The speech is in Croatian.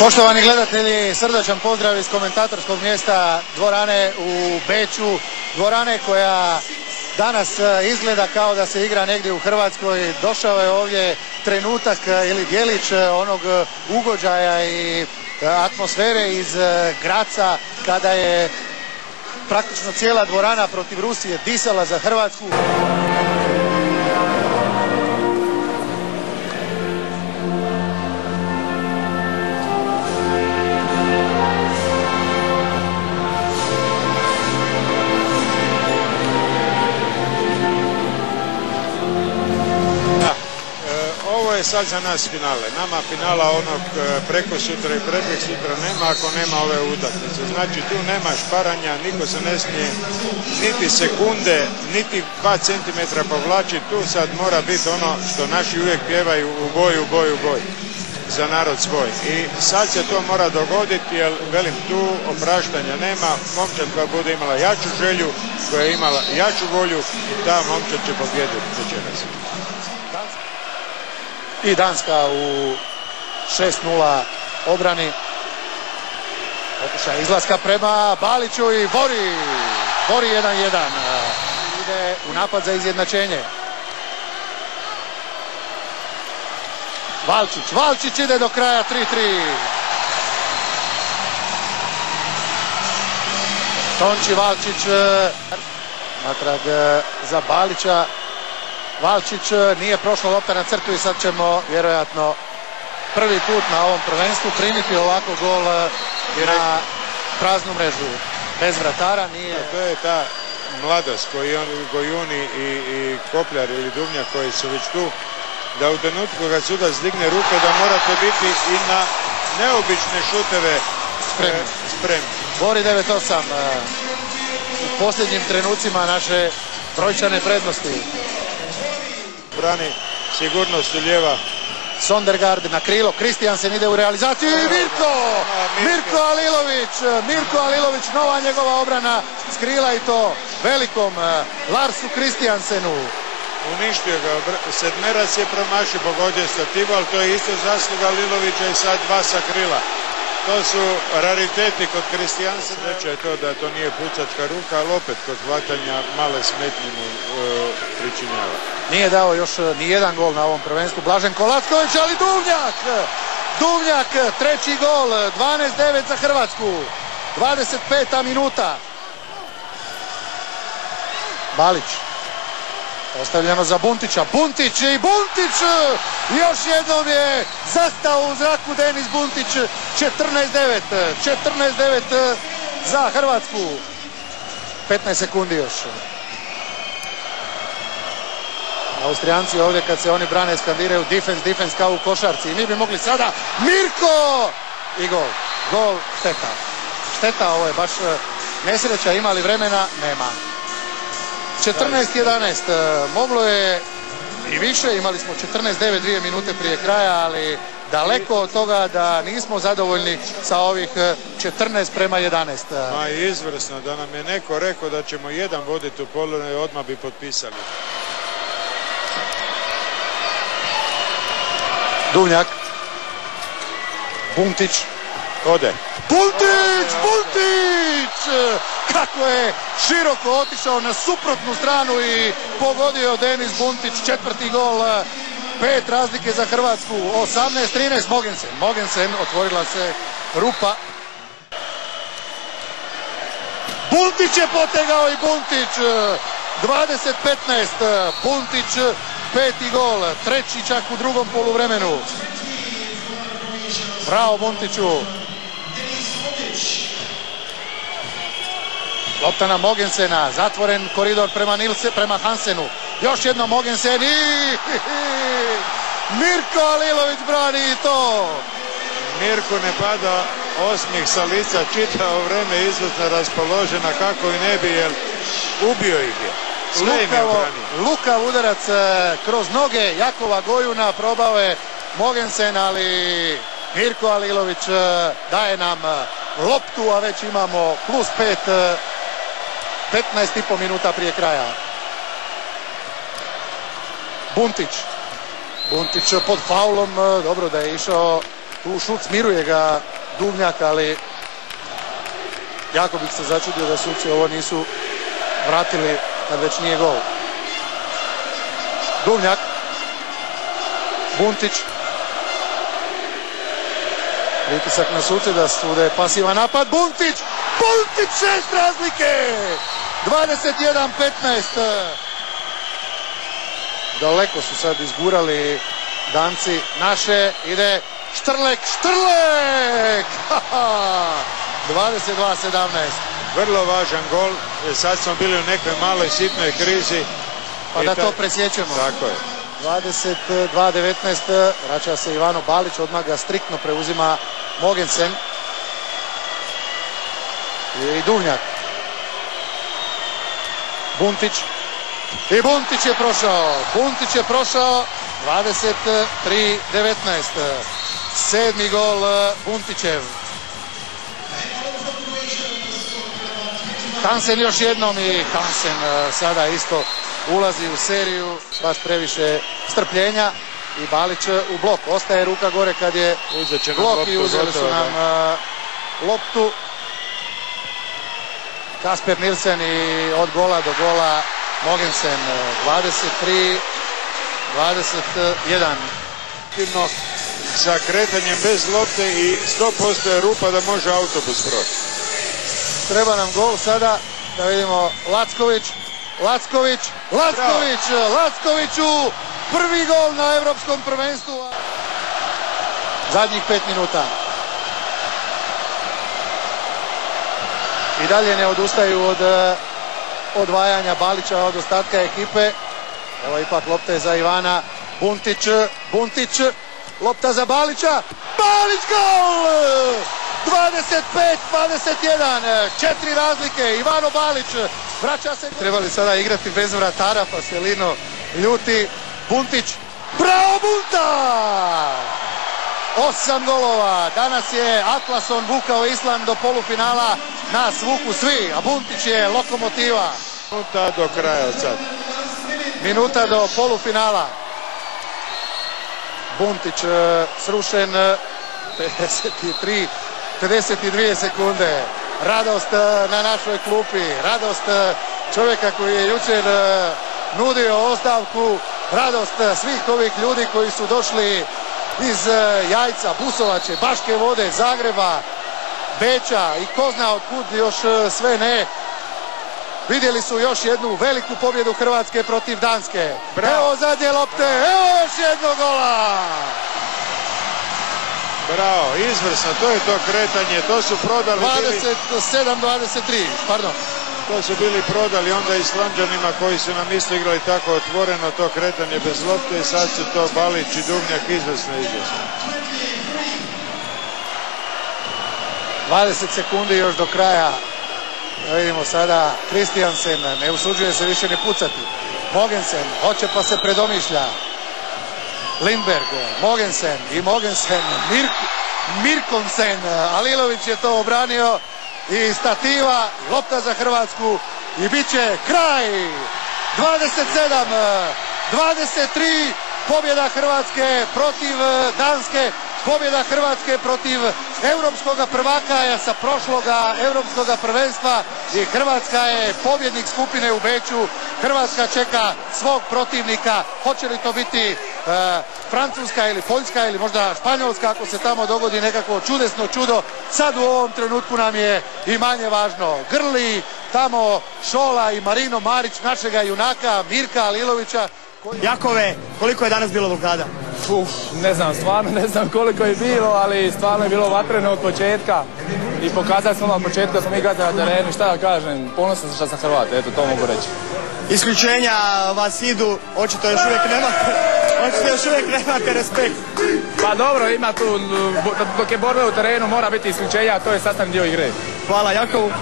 Poštovani gledatelji, srdačan pozdrav iz komentatorskog mjesta dvorane u Beču. Dvorane koja danas izgleda kao da se igra negdje u Hrvatskoj. Došao je ovdje trenutak ili djelić onog ugođaja i atmosfere iz Graca kada je praktično cijela dvorana protiv Rusije disala za Hrvatsku. Sad za nas finale. Nama finala onog preko sutra i preko sutra nema ako nema ove utakmice. Znači tu nema šparanja, niko se ne smije niti sekunde, niti 2 centimetra povlači. Tu sad mora biti ono što naši uvijek pjevaju u boju, boju, boj za narod svoj. I sad se to mora dogoditi jer velim tu opraštanja nema. Momčad koja bude imala jaču želju, koja je imala jaču volju, ta momčad će pobijediti večeras. I Danska u 6-0 obrani. Pokušaj izlaska prema Baliću i Bori 1-1. Ide u napad za izjednačenje. Valčić ide do kraja 3-3. Tonči Valčić natrag za Balića. Valčić, nije prošla lopta na crtu i sad ćemo vjerojatno prvi put na ovom prvenstvu primiti ovako gol na praznu mrežu. Bez vratara nije... To je ta mladost Gojuni i Koplar ili Duvnjak koji su već tu, da u trenutku kad sudac digne ruke da morate biti i na neobične šuteve spremni. Bori 9-8 u posljednjim trenucima naše brojčane prednosti. Brani sigurnost u lijeva. Sondergaard na krilo, Kristijansen ide u realizaciju i Mirko Alilović, nova njegova obrana s krila i to velikom Larsu Kristijansenu. Uništio ga, sedmerac je promašio, pogodio stativu, ali to je isto zasluga Alilovića i sad 2 sa krila. To su rariteti kod Kristijansena. Reče je to da to nije pucačka ruka, ali opet kod hvatanja male smetnje mu pričinjava. Nije dao još nijedan gol na ovom prvenstvu Blaženko Lacković, ali Duvnjak, treći gol, 12-9 za Hrvatsku, 25. minuta. Balić, ostavljeno za Buntića, Buntić još jednom je zastao u zraku Denis Buntić, 14-9 za Hrvatsku, 15 sekundi još. Austrijanci ovdje kad se oni brane skandiraju defense kao u košarci i mi bi mogli sada Mirko i gol šteta, ovo je baš nesreća, ima li vremena? Nema. 14-11, moglo je i više, imali smo 14-9 2 minute prije kraja, ali daleko od toga da nismo zadovoljni sa ovih 14-11. Ma izvrsno, da nam je neko rekao da ćemo jedan voditi u poluvrijeme, odmah bi potpisali. Duvnjak, Buntić, ode. Buntić! Kako je široko otišao na suprotnu stranu i pogodio Denis Buntić, 4. gol, 5 razlike za Hrvatsku, 18-13, Mogensen, otvorila se rupa. Buntić je potegao i Buntić, 20-15, Buntić, 5. gol, 3. čak u drugom poluvremenu. Bravo Buntiću. Lopta na Mogensena, zatvoren koridor prema Hansenu. Još jedno Mogensen i Mirko Alilović brani i to. Mirko ne pada osmijeh sa lica, čitavo vreme izvrsno raspoložena, kako i ne bi, jer ubio ih je. Lukav udarac kroz noge Jakova Gojuna, probao je Mogensen, ali Mirko Alilović daje nam loptu, a već imamo plus 5, 15,5 minuta prije kraja. Buntić pod faulom, dobro da je išao Tu šut smiruje ga Duvnjak, ali jako bih se začudio da suci ovo nisu vratili kad već nije gol. Duvnjak, Buntić, pritisak na suce da sude pasivan napad. Buntić, 6 razlike, 21-15. Daleko su sad izgurali Danci naše, ide Štrlek, 22-17. Vrlo važan gol, sad smo bili u nekoj maloj sitnoj krizi. Pa da to presjećemo. Tako je. 22-19, vraća se Ivano Balić, odmah ga striktno preuzima Mogensen. I Duvnjak. Buntić. I Buntić je prošao. 23-19. 7. gol Buntićev. Hansen još jednom i Hansen sada isto ulazi u seriju, baš previše strpljenja i Balić u blok. Ostaje ruka gore kad je blok i uzeli su nam loptu. Kasper Nilsen i od gola do gola Mogensen. 23-21. Sa kretanjem bez lopte i 100% je rupa da može autobus proći. Treba nam gol sada, da vidimo Lackoviću, prvi gol na Europskom prvenstvu. Zadnjih 5 minuta. I dalje ne odustaju od odvajanja Balića od ostatka ekipe. Evo ipak lopta je za Ivana. Buntić, lopta za Balića. Balić gol! 25-21, 4 razlike, Ivano Balić vraća se. Trebali sada igrati bez vratara, pa se Lino ljuti. Buntić, bravo Bunta! 8 golova, danas je Atlason vukao Island do polufinala, nas vuku svi, a Buntić je lokomotiva. Minuta do kraja od sad. Minuta do polufinala. Buntić srušen, 52 sekunde. Radost na našoj klupi, radost čovjeka koji je jučer nudio ostavku, radost svih ovih ljudi koji su došli iz Jajca, Busovače, Baške Vode, Zagreba, Beča i ko zna otkud još sve ne. Vidjeli su još jednu veliku pobjedu Hrvatske protiv Danske. Bravo. Evo zadnje lopte, evo još jednog gola. Bravo, izvrsno, to je to kretanje, to su prodali 27-23, pardon. To su bili prodali onda Islanđanima koji su nam isto igrali tako otvoreno to kretanje bez lopte i sad su to Balić i Duvnjak izvrsno. 20 sekundi još do kraja. Vidimo sada Kristijansen, ne usuđuje se više ni pucati. Mogensen, hoće pa se predomišlja. Lindberg, Mogensen, Mirkonsen, Alilović je to obranio i stativa, lopta za Hrvatsku i bit će kraj. 27-23, pobjeda Hrvatske protiv Danske, pobjeda Hrvatske protiv europskog prvaka sa prošloga europskog prvenstva i Hrvatska je pobjednik skupine u Beču. Hrvatska čeka svog protivnika, hoće li to biti Francuska ili Poljska ili možda Španjolska ako se tamo dogodi nekako čudesno čudo. Sad u ovom trenutku nam je i manje važno. Grli tamo Šola i Marino Marić, našega junaka Mirka Alilovića. Jakove, koliko je danas bilo blokada? Ne znam, stvarno ne znam koliko je bilo, ali stvarno je bilo vatreno od početka i pokazali smo od početka da smo mi gledali na terenu. Šta da kažem, ponosan sam što sam Hrvat, eto to mogu reći. Isključenja vas idu, očito još uvijek nemate respekt. Pa dobro, ima tu, dok je borba u terenu mora biti isključenja, a to je sastavni dio igre. Hvala Jakovu.